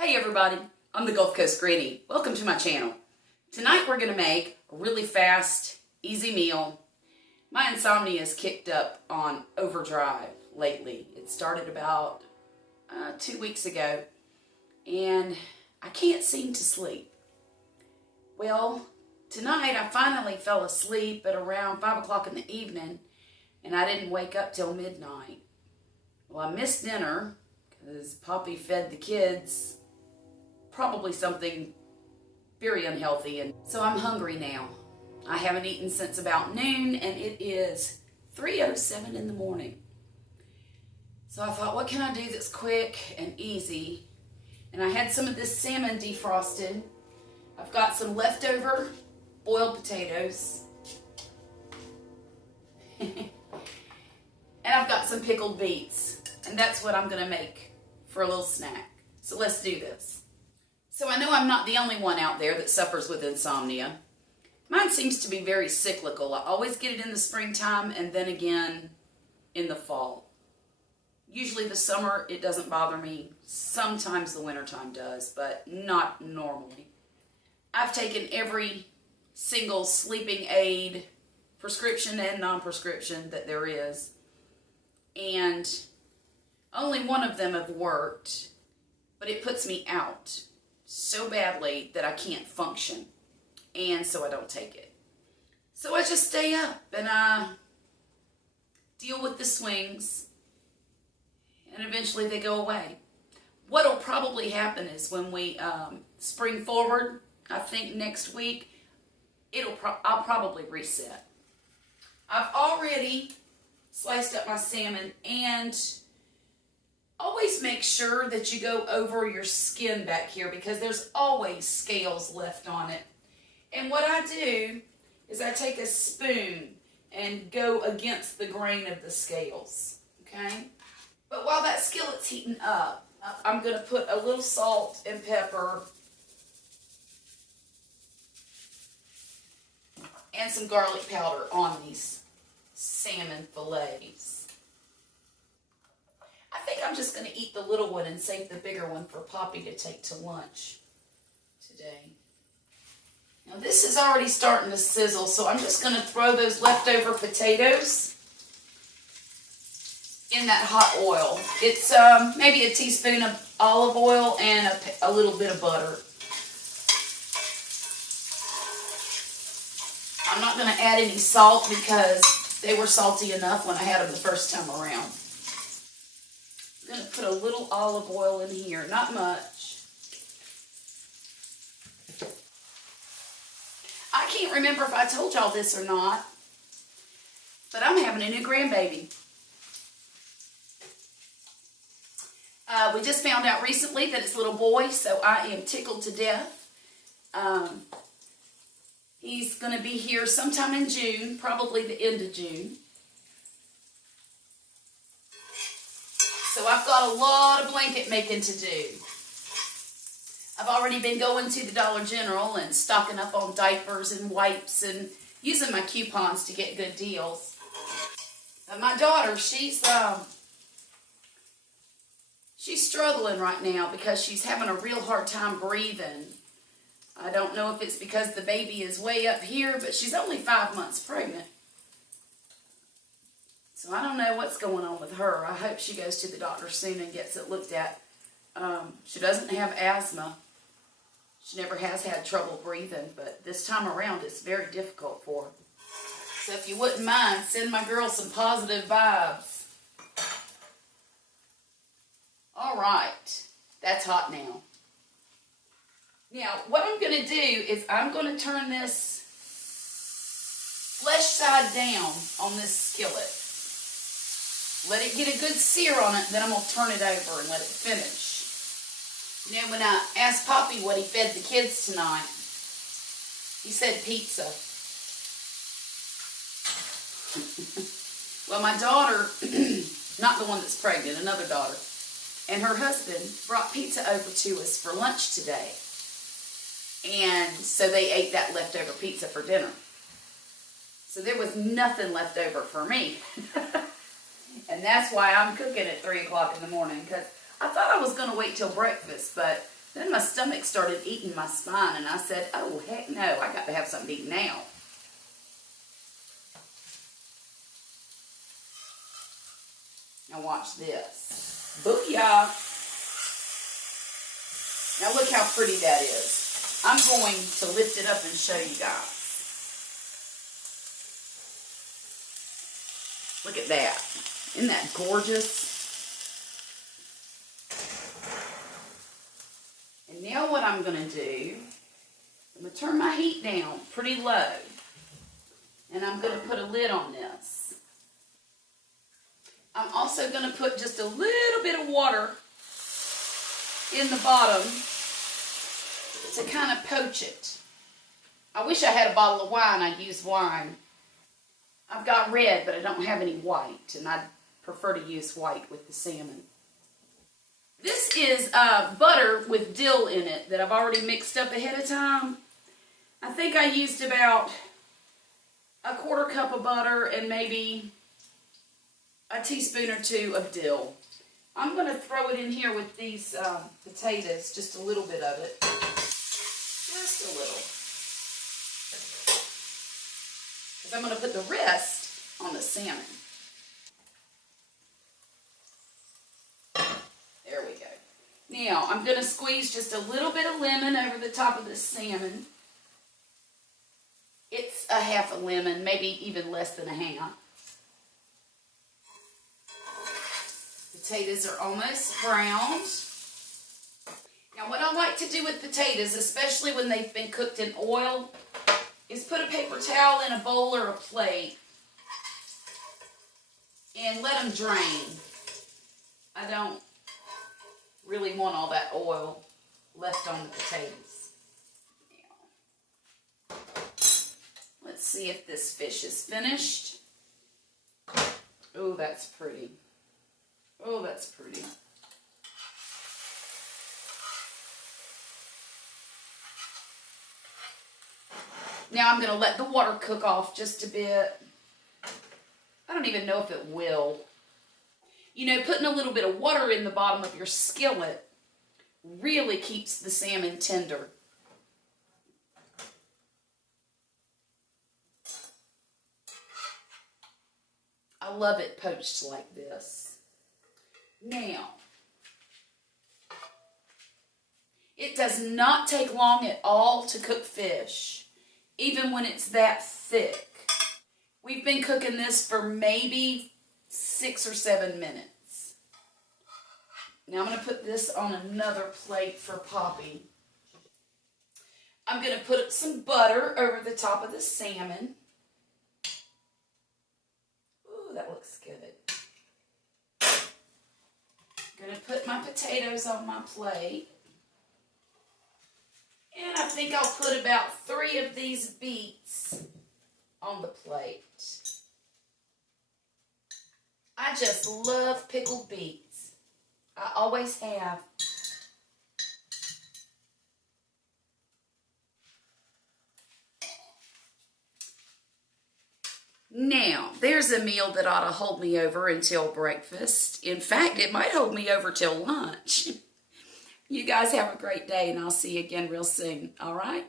Hey everybody, I'm the Gulf Coast Granny. Welcome to my channel. Tonight we're going to make a really fast, easy meal. My insomnia is kicked up on overdrive lately. It started about 2 weeks ago and I can't seem to sleep. Well, tonight I finally fell asleep at around 5 o'clock in the evening and I didn't wake up till midnight. Well, I missed dinner because Poppy fed the kids probably something very unhealthy, and so I'm hungry now. I haven't eaten since about noon and it is 3:07 in the morning. So I thought, what can I do that's quick and easy? And I had some of this salmon defrosted. I've got some leftover boiled potatoes. And I've got some pickled beets. And that's what I'm going to make for a little snack. So let's do this. So I know I'm not the only one out there that suffers with insomnia. Mine seems to be very cyclical. I always get it in the springtime and then again in the fall. Usually the summer it doesn't bother me. Sometimes the wintertime does, but not normally. I've taken every single sleeping aid, prescription and non-prescription, that there is. And only one of them have worked, but it puts me out so badly that I can't function, and so I don't take it. So I just stay up and I deal with the swings, and eventually they go away. What'll probably happen is when we spring forward, I think next week, I'll probably reset. I've already sliced up my salmon, and always make sure that you go over your skin back here because there's always scales left on it. And what I do is I take a spoon and go against the grain of the scales, okay? But while that skillet's heating up, I'm going to put a little salt and pepper and some garlic powder on these salmon fillets. I think I'm just going to eat the little one and save the bigger one for Poppy to take to lunch today. Now this is already starting to sizzle, so I'm just going to throw those leftover potatoes in that hot oil. It's maybe a teaspoon of olive oil and a little bit of butter. I'm not going to add any salt because they were salty enough when I had them the first time around. I'm going to put a little olive oil in here, not much. I can't remember if I told y'all this or not, but I'm having a new grandbaby. We just found out recently that it's a little boy, so I am tickled to death. He's going to be here sometime in June, probably the end of June. So I've got a lot of blanket making to do. I've already been going to the Dollar General and stocking up on diapers and wipes and using my coupons to get good deals. But my daughter, she's struggling right now because she's having a real hard time breathing. I don't know if it's because the baby is way up here, but she's only 5 months pregnant. So I don't know what's going on with her. I hope she goes to the doctor soon and gets it looked at. She doesn't have asthma. She never has had trouble breathing, but this time around it's very difficult for her. So if you wouldn't mind, send my girl some positive vibes. All right, that's hot now. Now, what I'm going to do is I'm going to turn this flesh side down on this skillet. Let it get a good sear on it, then I'm going to turn it over and let it finish. You know, when I asked Poppy what he fed the kids tonight, he said pizza. Well, my daughter, not the one that's pregnant, another daughter, and her husband brought pizza over to us for lunch today. And so they ate that leftover pizza for dinner. So there was nothing left over for me. And that's why I'm cooking at 3 o'clock in the morning, because I thought I was going to wait till breakfast, but Then my stomach started eating my spine, and I said, oh, heck no, I got to have something to eat now. Now watch this. Booyah! Now look how pretty that is. I'm going to lift it up and show you guys. Look at that. Isn't that gorgeous? And now what I'm going to do, I'm going to turn my heat down pretty low. And I'm going to put a lid on this. I'm also going to put just a little bit of water in the bottom to kind of poach it. I wish I had a bottle of wine. I'd use wine. I've got red, but I don't have any white, and I'd prefer to use white with the salmon. This is butter with dill in it that I've already mixed up ahead of time. I think I used about a 1/4 cup of butter and maybe a teaspoon or 2 of dill. I'm going to throw it in here with these potatoes, just a little bit of it. Just a little. Because I'm going to put the rest on the salmon. There we go. Now, I'm going to squeeze just a little bit of lemon over the top of this salmon. It's a 1/2 lemon, maybe even less than a 1/2. Potatoes are almost browned. Now what I like to do with potatoes, especially when they've been cooked in oil, is put a paper towel in a bowl or a plate and let them drain. I don't really want all that oil left on the potatoes. Now, let's see if this fish is finished. Oh, that's pretty. Oh, that's pretty. Now I'm going to let the water cook off just a bit. I don't even know if it will. You know, putting a little bit of water in the bottom of your skillet really keeps the salmon tender. I love it poached like this. Now, it does not take long at all to cook fish, even when it's that thick. We've been cooking this for maybe 6 or 7 minutes. Now I'm going to put this on another plate for Poppy. I'm going to put some butter over the top of the salmon. Ooh, that looks good. I'm going to put my potatoes on my plate. And I think I'll put about 3 of these beets on the plate. I just love pickled beets. I always have. Now, there's a meal that ought to hold me over until breakfast. In fact, it might hold me over till lunch. You guys have a great day, and I'll see you again real soon. All right?